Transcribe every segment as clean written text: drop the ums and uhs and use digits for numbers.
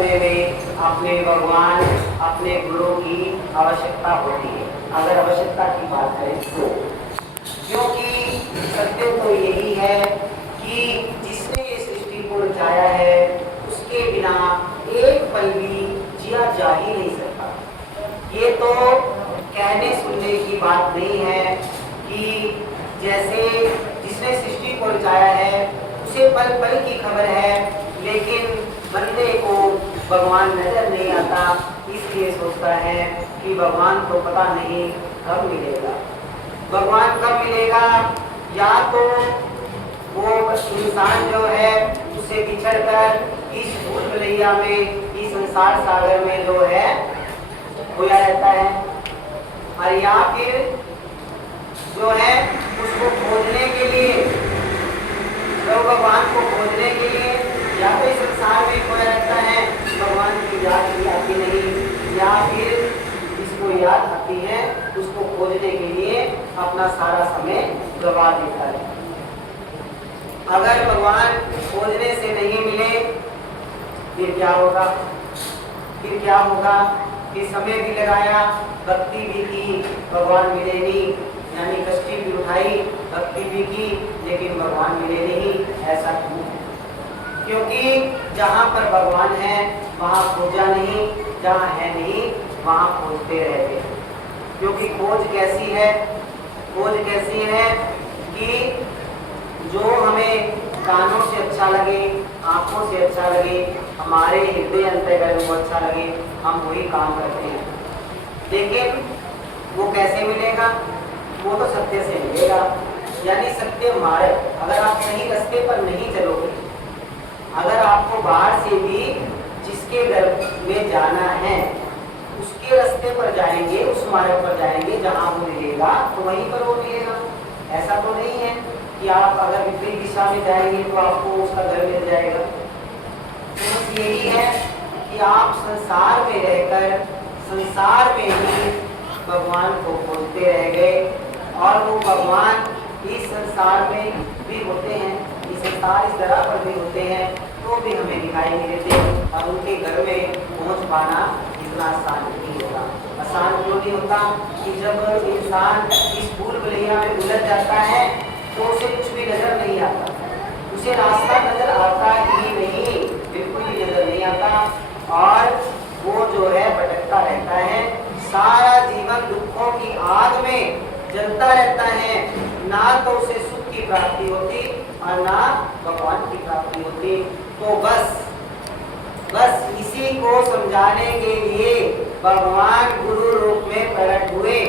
में अपने भगवान अपने गुरु की आवश्यकता होती है। अगर आवश्यकता की बात करें तो, क्योंकि सत्य तो यही है कि जिसने ये सृष्टि को रचाया है उसके बिना एक पल भी जिया जा ही नहीं सकता। ये तो कहने सुनने की बात नहीं है कि जैसे जिसने सृष्टि को रचाया है उसे पल पल की खबर है, लेकिन बंदे को भगवान नजर नहीं आता, इसलिए सोचता है कि भगवान को पता नहीं कब मिलेगा। भगवान कब मिलेगा? या तो वो इंसान जो है उसे बिछड़कर इस भूल भुलैया में, इस संसार सागर में जो है खोया रहता है, और या फिर जो है उसको खोजने के लिए, तो भगवान को खोजने के लिए या तो इस संसार में खोया रहता है, भगवान की याद भी आती नहीं, या फिर जिसको याद आती है उसको खोजने के लिए अपना सारा समय गवा देता है। अगर भगवान खोजने से नहीं मिले फिर क्या होगा? फिर क्या होगा कि समय भी लगाया, भक्ति भी की, भगवान मिले नहीं, यानी कष्टी भी उठाई, भक्ति भी की, लेकिन भगवान मिले नहीं। ऐसा क्यों? क्योंकि जहाँ पर भगवान है वहाँ खोजा नहीं, जहाँ है नहीं वहाँ खोजते रहते हैं। क्योंकि खोज कैसी है? खोज कैसी है कि जो हमें कानों से अच्छा लगे, आंखों से अच्छा लगे, हमारे हृदय अंतर्गत वो अच्छा लगे, हम वही काम करते हैं। लेकिन वो कैसे मिलेगा? वो तो सत्य से मिलेगा, यानी सत्य मार्ग। अगर आप सही रास्ते पर नहीं चलोगे, अगर आपको बाहर से भी जिसके घर में जाना है उसके रास्ते पर जाएंगे, उस मार्ग पर जाएंगे, जहाँ वो मिलेगा तो वहीं पर वो मिलेगा। ऐसा तो नहीं है कि आप अगर विपरीत दिशा में जाएंगे तो आपको उसका घर मिल जाएगा। तो यही है कि आप संसार में रहकर संसार में ही भगवान को खोजते रह गए, और वो भगवान इस संसार में भी होते हैं, इस संसार इस तरह पर भी होते हैं, तो भी हमें दिखाई नहीं देते, और उनके घर में पहुंच पाना इतना आसान नहीं होगा। आसान क्यों नहीं होता? कि जब इंसान इस भूल भुलैया में उलझ जाता है तो उसे कुछ भी नजर नहीं आता, उसे रास्ता नजर आता ही नहीं, बिल्कुल ही नजर नहीं आता, और वो जो है भटकता रहता है, सारा जीवन दुखों की आग में जलता रहता है। ना तो उसे सुख की प्राप्ति होती और ना भगवान की प्राप्ति होती। तो बस इसी को समझाने के लिए भगवान गुरु रूप में प्रकट हुए,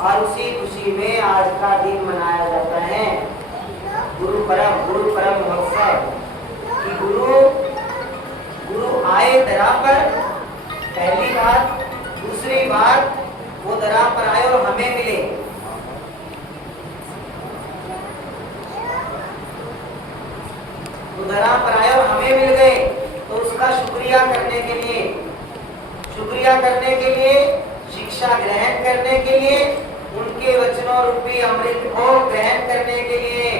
और उसी खुशी में आज का दिन मनाया जाता है गुरु परम महोत्सव। कि गुरु आए धरा पर, पहली बात। दूसरी बात, वो धरा पर आए और हमें मिले। वो धरा पर आए और हमें मिल गए, तो उसका शुक्रिया करने के लिए, शिक्षा ग्रहण करने के लिए, उनके वचनों रूपी अमृत को ग्रहण करने के लिए,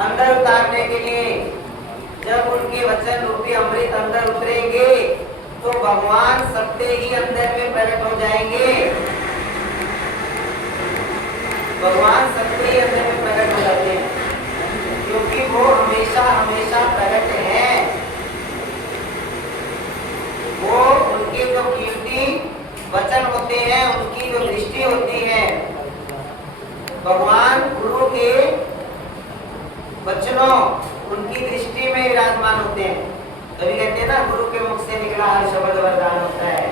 अंदर उतारने के लिए, जब उनके वचन रूपी अमृत अंदर उतरेंगे तो भगवान सबसे ही अंदर में प्रकट हो जाएंगे। भगवान सबसे ही अंदर में प्रकट हो जाते हैं, क्योंकि वो हमेशा हमेशा प्रकट है। वो उनके जो कीर्ति वचन होते हैं, उनकी जो दृष्टि होती है, भगवान गुरु के वचनों, उनकी दृष्टि में विराजमान होते हैं। तभी कहते हैं ना, गुरु के मुख से निकला हर शब्द वरदान होता है,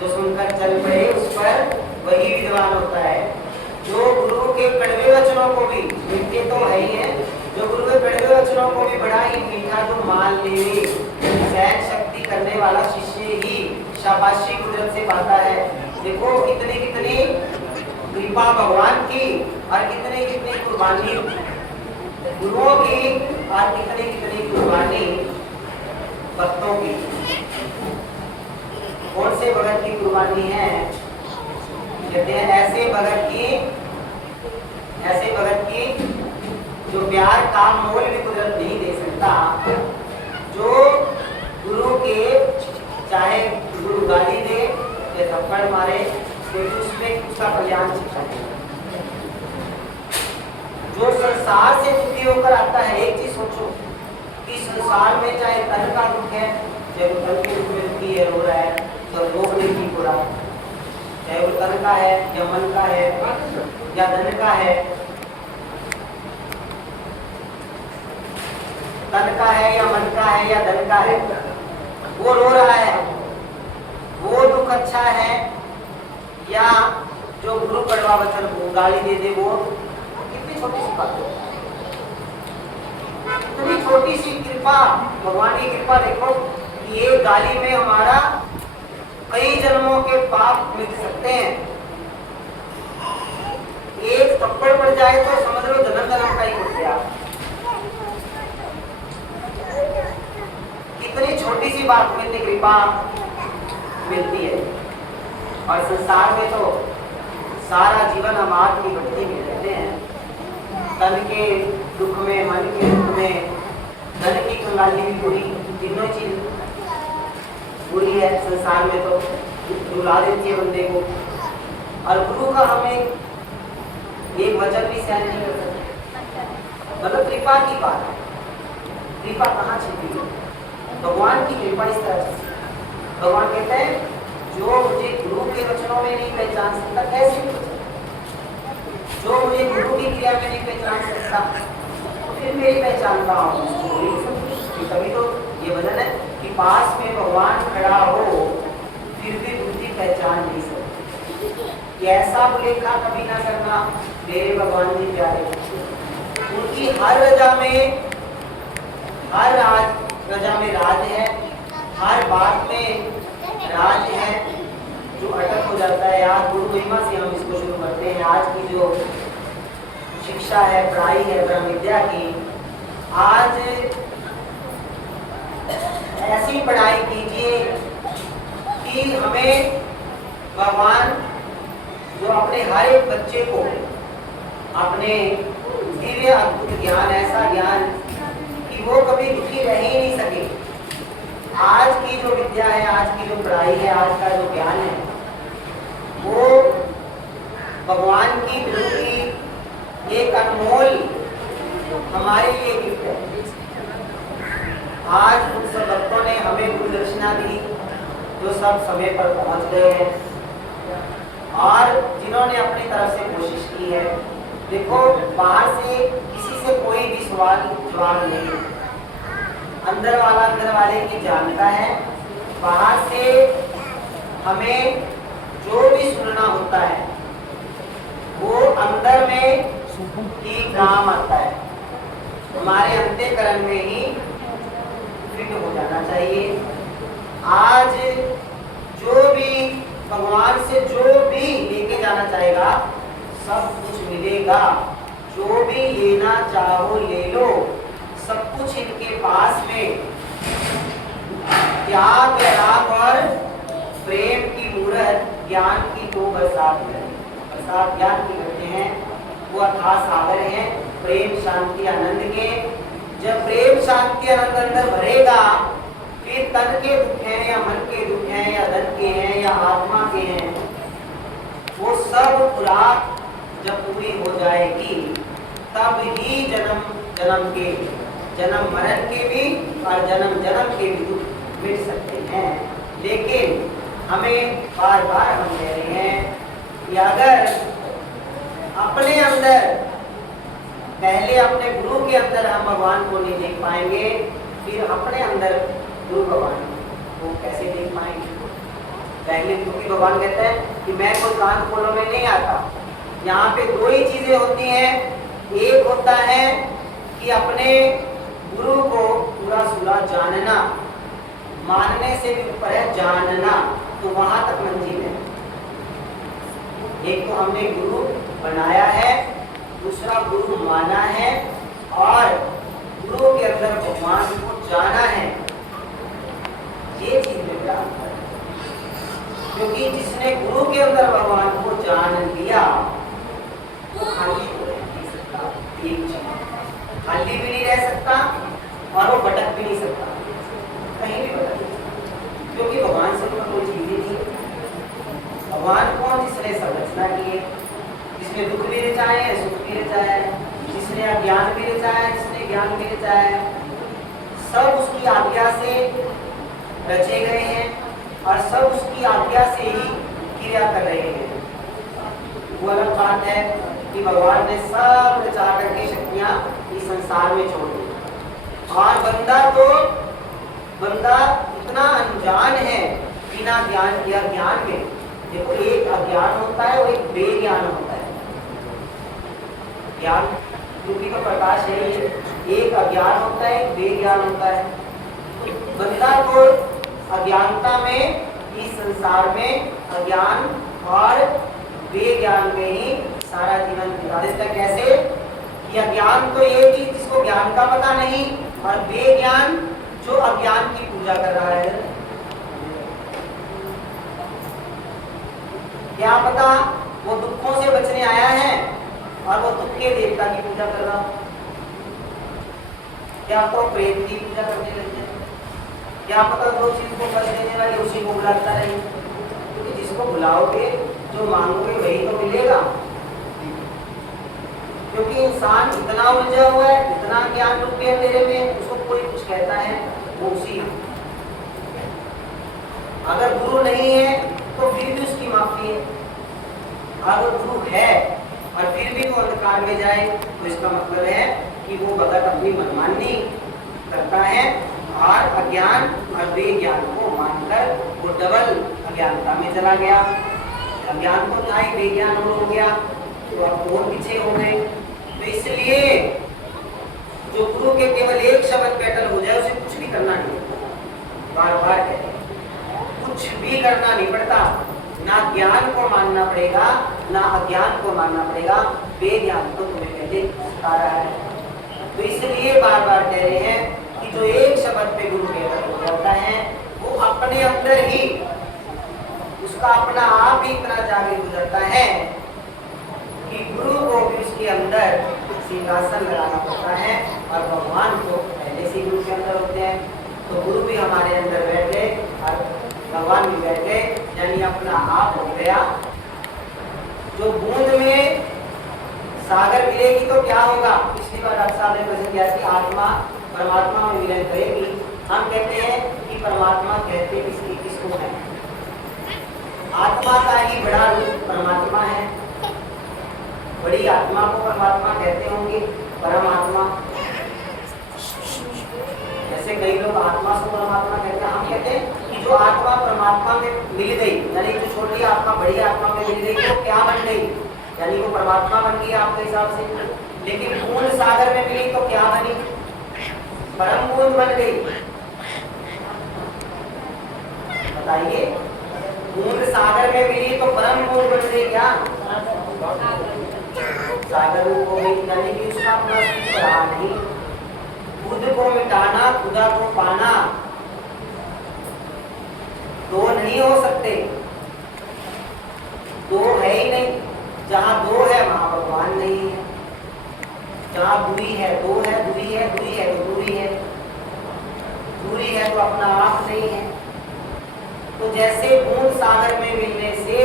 जो सुनकर चल पड़े उस पर वही विद्वान होता है। जो गुरु के कड़वे वचनों को भी, मीठे तो है ही है, जो गुरु के कड़वे वचनों को भी बड़ा ही मीठा जो मान ले, सहन शक्ति करने वाला शिष्य ही शाबाशी कुदरत से पाता है। देखो कितनी कितनी कृपा भगवान की, और कितनी कितनी कुर्बानी गुरुओं की, और कितनी कितनी कुर्बानी भक्तों की। कौन से भगत की कुर्बानी है? कहते हैं ऐसे भगत की जो प्यार का मोल भी कुदरत नहीं दे सकता, जो गुरु के चाहे गुरु गाली दे या थप्पड़ मारे, तो उसमें उसका कल्याण शिक्षा है। जो संसार से दुखी होकर आता है, एक चीज सोचो कि संसार में चाहे तन का दुख है, चाहे वो तन के दुख में दुखी है, रो रहा है, तो रोक नहीं ठीक हो रहा, चाहे वो तन का है या मन का है या धन का है, तन का है या मन का है या धन का है, वो रो रहा है, वो दुख अच्छा है, या जो गुरु कड़वा वचन गाली दे दे, वो कितनी छोटी सी बात है, इतनी छोटी सी कृपा, भगवान की कृपा देखो कि ये गाली में हमारा कई जन्मों के पाप मिट सकते हैं। एक थप्पड़ पड़ जाए तो समझ लो जन्म जन्म का ही हो गया। कितनी छोटी सी बात में इतनी कृपा मिलती है। और संसार में तो सारा जीवन हम आग की भट्टी में रहते हैं, तन के दुख में, मन के दुख में, धन की कंगाली भी बुरी, तीनों चीज बुरी है। संसार में तो रुला देती है बंदे को, और गुरु का हमें एक वचन भी सहन नहीं कर सकते। मतलब कृपा की बात है, कृपा कहाँ छिपी है? भगवान की कृपा इस तरह से, भगवान कहते हैं जो मुझे गुरु के वचनों में नहीं पहचान सकता, कैसे जो मुझे गुरु की क्रिया में नहीं पहचान सकता, तो फिर मेरी पहचान कहाँ होगी? तभी तो ये वचन है कि पास में भगवान खड़ा हो फिर भी बुद्धि पहचान नहीं सकती। ऐसा बुलेखा कभी ना करना मेरे भगवान जी प्यारे, उनकी हर रजा में, हर रजा में राज है, हर बात में राज है। जो अटक हो जाता है, आज गुरु महिमा से हम इसको शुरू करते हैं। आज की जो शिक्षा है, पढ़ाई है ब्रह्म विद्या की, आज ऐसी पढ़ाई कीजिए कि हमें भगवान जो अपने हर एक बच्चे को अपने दिव्य अद्भुत ज्ञान, ऐसा ज्ञान कि वो कभी दुखी रह ही नहीं सके। आज की जो विद्या है, आज की जो पढ़ाई है, आज का जो ज्ञान है, वो भगवान की गुरु की एक अनमोल हमारे लिए गिफ्ट है। आज उन सब भक्तों ने हमें गुरु दक्षिणा दी जो सब समय पर पहुंच गए हैं, और जिन्होंने अपनी तरफ से कोशिश की है। देखो, बाहर से किसी से कोई भी सवाल जवाब नहीं, अंदर वाले की जानता है। बाहर से हमें जो भी सुनना होता है वो अंदर में ही काम आता है, हमारे अंतःकरण में ही फिट हो जाना चाहिए। आज जो भी भगवान से जो भी लेके जाना चाहेगा सब कुछ मिलेगा। जो भी लेना चाहो ले लो, सब कुछ इनके पास में। त्याग, राग और प्रेम की मूरत, ज्ञान की तो बरसात है। बरसात ज्ञान की करते हैं, वो अथाह सागर है प्रेम शांति आनंद के। जब प्रेम शांति आनंद अंदर भरेगा, फिर तन के दुख हैं या मन के दुख हैं या धन के हैं या आत्मा के हैं, वो सब खुराक जब पूरी हो जाएगी, तब ही जन्म जन्म के, जन्म मरण के भी और जन्म जन्म के भी दुख मिट सकते हैं। लेकिन हमें बार बार हम कह रहे हैं कि अगर अपने अंदर, पहले अपने गुरु के अंदर हम भगवान को नहीं देख पाएंगे, फिर अपने अंदर गुरु भगवान को कैसे देख पाएंगे? पहले, क्योंकि भगवान कहते हैं कि मैं कोई कान खोलो में नहीं आता। यहाँ पे दो ही चीजें होती हैं। एक होता है कि अपने गुरु को पूरा सूरा जानना, मानने से भी ऊपर है जानना, तो वहां तक मंजिल है। एक तो हमने गुरु बनाया है, दूसरा गुरु माना है, और गुरु के अंदर भगवान को जाना है। ये चीज में क्या अंतर है? क्योंकि जिसने गुरु के अंदर भगवान को जान लिया, वो खाली तो रह नहीं सकता, एक चीज खाली भी नहीं रह सकता और वो भटक भी नहीं सकता, कहीं भी भटक नहीं सकता, क्योंकि भगवान रचाए हैं सुख भी रचाया है, जिसने अज्ञान भी रचाया है, जिसने ज्ञान भी रचाया है, सब उसकी आज्ञा से रचे गए हैं और सब उसकी आज्ञा से ही क्रिया कर रहे हैं। वो अलग बात है कि भगवान ने सब रचा करके शक्तियां इस संसार में छोड़ दी और बंदा इतना अनजान है बिना ज्ञान किया ज्ञान में। देखो एक अज्ञान होता है और एक बेज्ञान होता है। ज्ञान ज्योति का प्रकाश है, एक अज्ञान होता है, एक बेज्ञान होता है। बंदा को अज्ञानता में इस संसार में अज्ञान और बेज्ञान में ही सारा जीवन बिता देता है। कैसे कि अज्ञान तो ये चीज जिसको ज्ञान का पता नहीं और बेज्ञान जो अज्ञान की पूजा कर रहा है। क्या पता वो दुखों से बचने आया है और वो दुख के देवता की पूजा कर रहा, क्या तो प्रेत की पूजा करने लग जाए, क्या पता जो चीज को कष्ट देने वाली उसी को बुलाता नहीं, क्योंकि जिसको बुलाओगे जो मांगोगे वही तो मिलेगा। क्योंकि इंसान इतना उलझा हुआ है, इतना ज्ञान डूब गया तेरे में, उसको कोई कुछ कहता है वो उसी है। अगर गुरु नहीं है तो फिर भी उसकी माफी है, अगर गुरु है और फिर भी वो अंधकार में जाए तो इसका मतलब है कि वो भगत अपनी मनमानी करता है और अज्ञान और बेज्ञान को मानकर वो डबल अज्ञानता में चला गया। अज्ञान को था ही, बेज्ञान हो गया तो अब और पीछे हो गए। तो इसलिए जो गुरु के केवल एक शब्द पैटर्न हो जाए उसे कुछ भी करना नहीं, बार बार कहते कुछ भी करना नहीं पड़ता, ना ज्ञान को मानना पड़ेगा ना अज्ञान को मानना पड़ेगा, बेज्ञान को तुम्हें पहले सिखा रहा है। तो इसलिए बार बार कह रहे हैं कि जो एक शब्द पे गुरु हो जाता है वो अपने अंदर ही उसका अपना आप ही इतना जागृत हो जाता है कि गुरु को भी उसके अंदर सिंहासन लगाना पड़ता है और भगवान को पहले से गुरु के अंदर होते हैं। तो गुरु भी हमारे अंदर बैठ गए और भगवान भी बैठ गए, यानी अपना आप हो गया। जो बूंद में सागर मिलेगी तो क्या होगा, पिछली बार डॉक्टर साहब ने प्रश्न किया कि आत्मा परमात्मा में विलय करेगी। हम कहते हैं कि परमात्मा कहते किसको है, आत्मा का ही बड़ा रूप परमात्मा है। बड़ी आत्मा को परमात्मा कहते होंगे, परमात्मा। जैसे कई लोग आत्मा से परमात्मा कहते हैं, हम कहते हैं कि जो आत्मा परमात्मा में मिल गई, यानी जो छोटी आत्मा बड़ी आत्मा में मिल गई तो क्या बन गई, यानी वो परमात्मा बन गई आपके हिसाब से। लेकिन बूंद सागर में मिली तो क्या बनी, परम बूंद बन गई। बताइए, बूंद सागर में मिली तो परम बूंद बन गई क्या, सागर को यानी कि उसका अपना अस्तित्व रहा नहीं। खुद को मिटाना, खुदा को पाना दो नहीं हो सकते, दो है ही नहीं। जहाँ दो है वहाँ भगवान नहीं है, जहाँ दूरी है दो है, दूरी है दूरी है तो दूरी है, दूरी है तो अपना आप नहीं है। तो जैसे बूंद सागर में मिलने से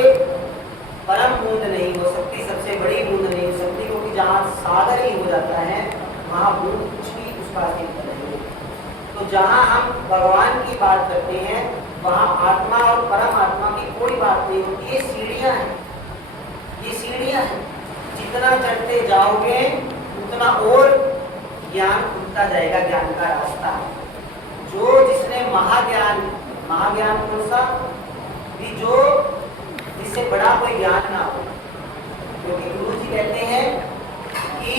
परम बूंद नहीं हो सकती, सबसे बड़ी बूंद नहीं हो सकती, क्योंकि जहाँ सागर ही हो जाता है वहाँ बूंद कुछ भी उसका अस्तित्व नहीं है। तो जहाँ हम भगवान की बात करते हैं वहाँ आत्मा और परम आत्मा की कोई बात नहीं होती। ये सीढ़ियाँ हैं, ये सीढ़ियाँ हैं, जितना चढ़ते जाओगे उतना और ज्ञान खुलता जाएगा, ज्ञान का रास्ता। जो जिसने महाज्ञान, महाज्ञान कौन सा भी, जो जिससे बड़ा कोई ज्ञान ना हो, क्योंकि गुरु जी कहते हैं कि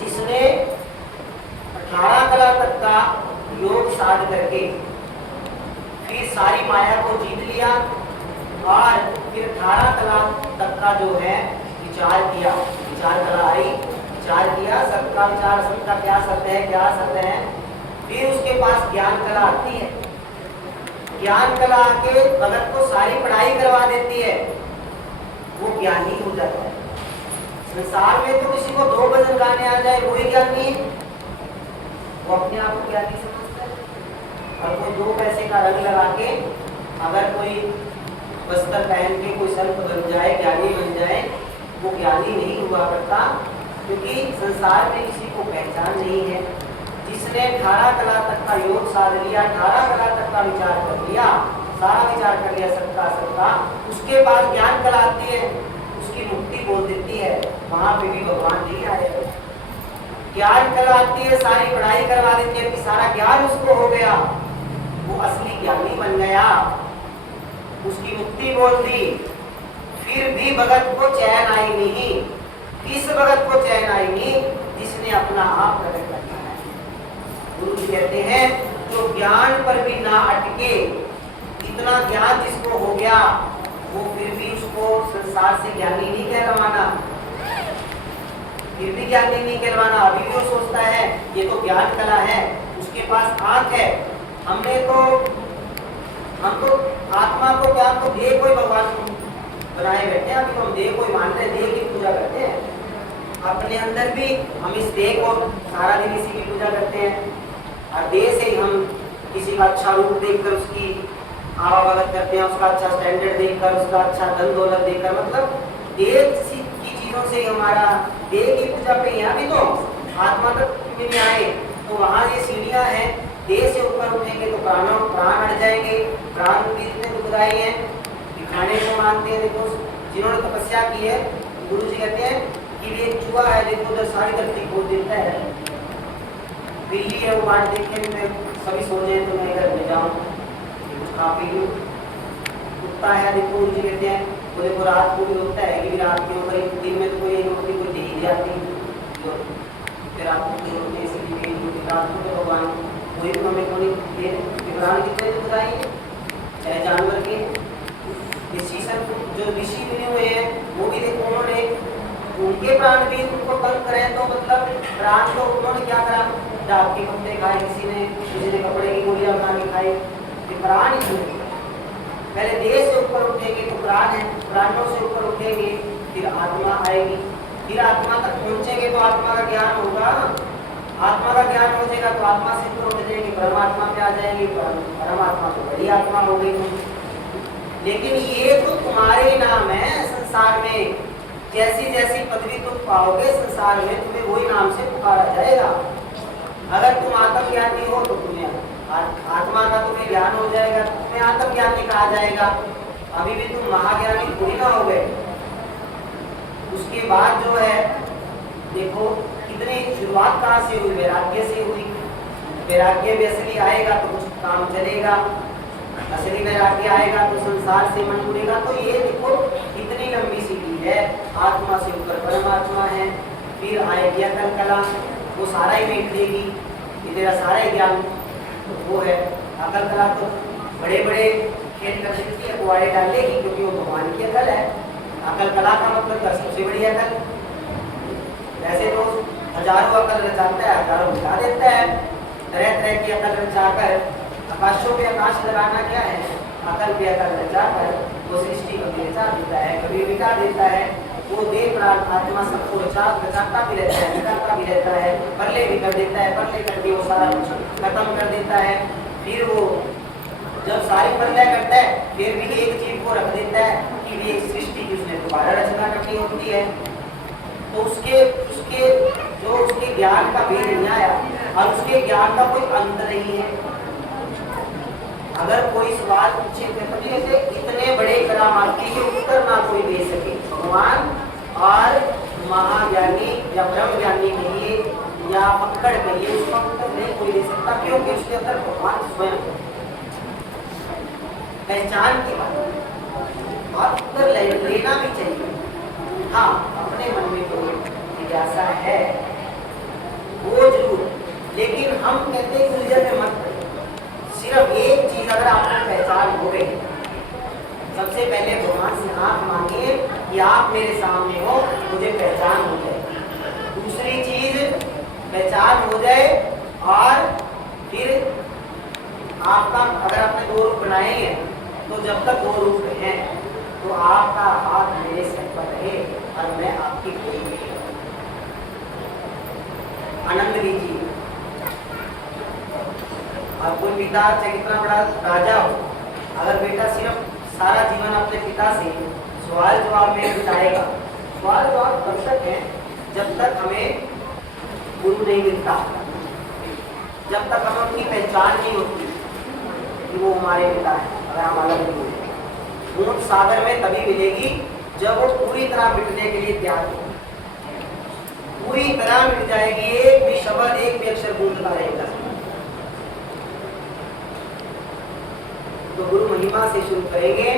जिसने 18 कला तक का योग साध करके फिर सारी माया को जीत लिया और फिर 18 कला तक का जो है विचार किया, विचार कला आई, विचार किया, सबका विचार, सबका क्या सत्य है, क्या सत्य है, फिर उसके पास ज्ञान कला आती है। ज्ञान कला के भगत को सारी पढ़ाई करवा देती है, वो ज्ञानी हो जाता है। संसार में तो किसी को 2 भजन गाने आ जाए वही ज्ञानी है, वो अपने आप को ज्ञानी समझता है। और कोई 2 पैसे का रंग लगा के अगर कोई वस्त्र पहन के कोई संत बन जाए, ज्ञानी बन जाए, वो ज्ञानी नहीं हुआ करता, क्योंकि संसार में किसी को पहचान नहीं है। जिसने 18 कला तक का योग साध लिया, 18 कला तक का विचार कर लिया, सारा विचार कर लिया सबका, उसके बाद ज्ञान कला आती है, उसकी मुक्ति बोल देती है, वहां पे भी भगवान नहीं आए। ज्ञान कला आती है, सारी पढ़ाई करवा देती है कि सारा ज्ञान उसको हो गया, वो असली ज्ञानी बन गया, उसकी मुक्ति बोल दी, फिर भी भगत को चैन आई नहीं। किस भगत को चैन आई नहीं? जिसने अपना आप प्रकट करना है। गुरु जी कहते हैं जो ज्ञान पर भी ना अटके, इतना ज्ञान जिसको हो गया, वो फिर भी उसको संसार से ज्ञानी नहीं कहलवाना, फिर भी ज्ञानी नहीं कहलवाना। अभी भी वो सोचता है ये तो ज्ञान कला है, उसके पास आंख है, हम तो आत्मा को ज्ञान तो देह कोई भगवान बनाए बैठे हैं, अभी तो हम देह कोई मान रहे हैं, देह की पूजा करते हैं अपने अंदर भी, हम इस देह को सारा दिन इसी की पूजा करते हैं, और देह से ही हम किसी का अच्छा रूप देखकर उसकी आवाभगत करते हैं, उसका अच्छा स्टैंडर्ड देखकर, उसका अच्छा धन दौलत देखकर, मतलब देह की चीजों से हमारा देह की पूजा पे है। अभी तो आत्मा तक में नहीं आए, तो वहाँ ये सीढ़ियाँ हैं, देह से ऊपर उठेंगे तो प्राण अड़ जाएंगे, प्राण भी इतने दुखदाई हैं, दिखाने को मानते हैं। देखो जिन्होंने तपस्या की है, गुरु जी कहते हैं कि ये चूहा है, देखो उधर सारी धरती खोद देता है, बिल्ली है वो बाट देखने में सभी सो जाए तो मैं घर में जाऊँ खा पी लूँ, कुत्ता है देखो गुरु जी कहते हैं वो देखो रात को भी होता है कि रात के ऊपर दिन में तो कोई रोटी कोई दे ही जाती, तो फिर रात को रोटी इसलिए रात को तो भगवान वही तो हमें कोई विवरण कितने बताई है, चाहे जानवर के ये शीशम जो ऋषि बने हुए हैं वो भी देखो उन्होंने उनके प्राण भी उनको तंग करें, तो मतलब प्राण को उन्होंने क्या करा, डाक के पत्ते खाए, किसी ने कपड़े की गोलियां बना के खाई, ये प्राण ही छूट। पहले देह से ऊपर उठेंगे तो प्राण है, प्राणों से ऊपर उठेंगे फिर आत्मा आएगी, फिर आत्मा तक पहुंचेंगे तो आत्मा का ज्ञान होगा, आत्मा का ज्ञान हो जाएगा तो आत्मा से ऊपर उठ जाएगी, परमात्मा पे आ जाएगी, परमात्मा तो बड़ी आत्मा हो गई। लेकिन ये तो तुम्हारे नाम है संसार में, जैसी जैसी पदवी तुम पाओगे संसार में तुम्हें वही नाम से पुकारा जाएगा। अगर तुम आत्मज्ञानी हो तो तुम्हें आत्मा का तुम्हें ज्ञान हो जाएगा, तुम्हें आत्मज्ञानी कहा जाएगा। अभी भी तुम महाज्ञानी थोड़ी ना हो गए। उसके बाद जो है देखो कितनी शुरुआत कहाँ से हुई, वैराग्य से हुई। वैराग्य भी असली आएगा तो कुछ काम चलेगा, असली वैराग्य आएगा तो संसार से मन जुड़ेगा। तो ये देखो कितनी लंबी सीढ़ी है, आत्मा से ऊपर परमात्मा है, फिर आएगी अकल कला, वो सारा ही मेट देगी, ये तेरा सारा ही ज्ञान वो है। अकल कला तो बड़े बड़े खेल कर देती है, कुआरे डाल लेगी क्योंकि वो भगवान की अकल है। अकल कला का मतलब सबसे बड़ी अकल। वैसे तो हजारों अकल रचाता है, हजारों मिटा देता है, तरह तरह की अकल रचाकर आकाशों पे आकाश लगाना क्या है, अकल पे अकल रचाकर वो सृष्टि कभी रचा देता है, कभी मिटा देता है। वो देह प्राण आत्मा सबको रचाता भी रहता है, मिटाता भी रहता है, परले भी कर देता है, परले करके वो सारा कुछ खत्म कर देता है। फिर वो जब सारी प्रलय करता है फिर भी एक चीज को रख देता है कि ये सृष्टि की उसने दोबारा रचना करनी होती है। तो उसके उसके जो उसके ज्ञान का भेद नहीं आया और उसके ज्ञान का कोई अंत नहीं है। अगर कोई सवाल पूछे तो से इतने बड़े करामाती के उत्तर ना कोई दे सके, भगवान और महाज्ञानी या ब्रह्म ज्ञानी कहिए या पकड़ कहिए, उसका उत्तर नहीं कोई दे सकता, क्योंकि उसके अंदर भगवान स्वयं पहचान की बात और उत्तर लेना भी चाहिए। हाँ, अपने मन में कोई जिज्ञासा है वो जरूर, लेकिन हम कहते हैं उलझन में मत पड़े। सिर्फ एक चीज अगर आपको पहचान हो गई, सबसे पहले भगवान से आप मांगिए कि आप मेरे सामने हो, मुझे पहचान हो जाए। दूसरी चीज पहचान हो जाए और फिर आपका अगर आपने दो रूप बनाए हैं तो जब तक दो रूप हैं तो आपका हाथ मेरे सर पर रहे और मैं आपकी कोई नहीं। आनंद लीजिए। और कोई पिता चाहे कितना बड़ा राजा हो, अगर बेटा सिर्फ सारा जीवन अपने पिता से सवाल जवाब में बिताएगा सवाल जवाब तब तक है जब तक हमें गुरु नहीं मिलता, जब तक हमें उनकी पहचान नहीं होती कि वो हमारे पिता है, अगर हम अलग नहीं होते। मूल सागर में तभी मिलेगी जब वो पूरी तरह मिटने के लिए तैयार हो, पूरी तरह मिट जाएगी, एक भी शब्द एक भी अक्षर गूंजता रहेगा। तो गुरु महिमा से शुरू करेंगे।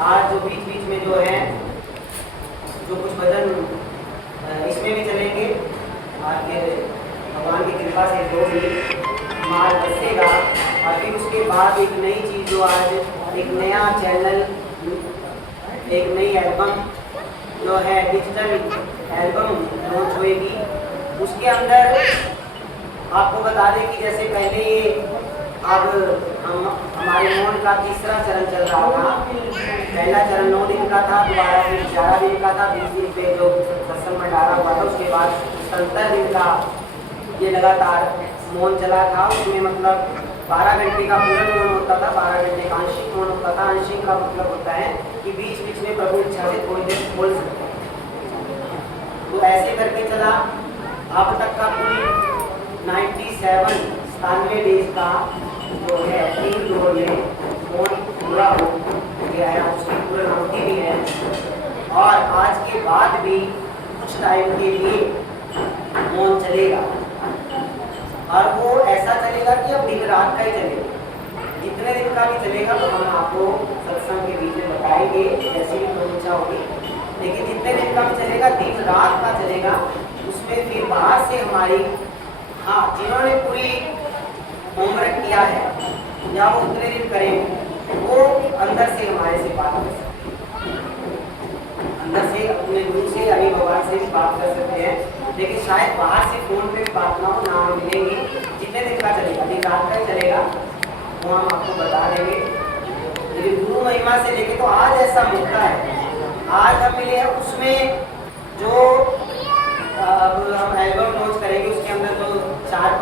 आज जो बीच बीच में जो है जो कुछ भजन इसमें भी चलेंगे, आपके भगवान की कृपा से जो भी माल बसेगा। और फिर उसके बाद एक नई चीज जो आज एक नया चैनल, एक नई एल्बम जो है डिजिटल एल्बम लॉन्च होएगी। उसके अंदर आपको बता दें कि जैसे पहले अब हमारे मौन का तीसरा चरण चल रहा था। पहला चरण 9 दिन का था, दोबारा फिर 11 दिन का था, 20 दिन पे जो सत्संग में डाला हुआ था। उसके बाद 70 दिन का ये लगातार मौन चला था। उसमें मतलब 12 घंटे का पूर्ण मौन होता था, 12 घंटे का आंशिक मौन होता था। आंशिक का मतलब होता है कि बीच बीच में प्रभु इच्छा से थोड़ी देर बोल सकते हैं। तो ऐसे करके चला। अब तक का कुल 97 डेज का जो है 3 जोड़ में मौन पूरा हो गया है, उसकी पूर्णाहुति भी है। और आज के बाद भी कुछ टाइम के लिए मौन चलेगा, और वो ऐसा चलेगा कि अब दिन रात का ही चलेगा। जितने दिन का भी चलेगा तो हम आपको सत्संग के बीच में बताएंगे, जैसी भी कोई इच्छा होगी। लेकिन जितने दिन का भी चलेगा, दिन रात का चलेगा। उसमें फिर बाहर से हमारी, हाँ, जिन्होंने पूरी होमवर्क किया है या वो उतने दिन करेंगे, वो अंदर से हमारे से बात कर सकते हैं, अंदर से अपने गुरु से यानी भगवान से भी बात कर सकते हैं। लेकिन शायद बाहर से फोन पे बात ना हो, ना हम मिलेंगे। जितने दिन का चलेगा, दिन रात का ही चलेगा, वो हम आपको बता देंगे। लेकिन गुरु महिमा से लेके तो आज ऐसा मौका है, आज हम मिले हैं। उसमें जो अब हम एल्बम लॉन्च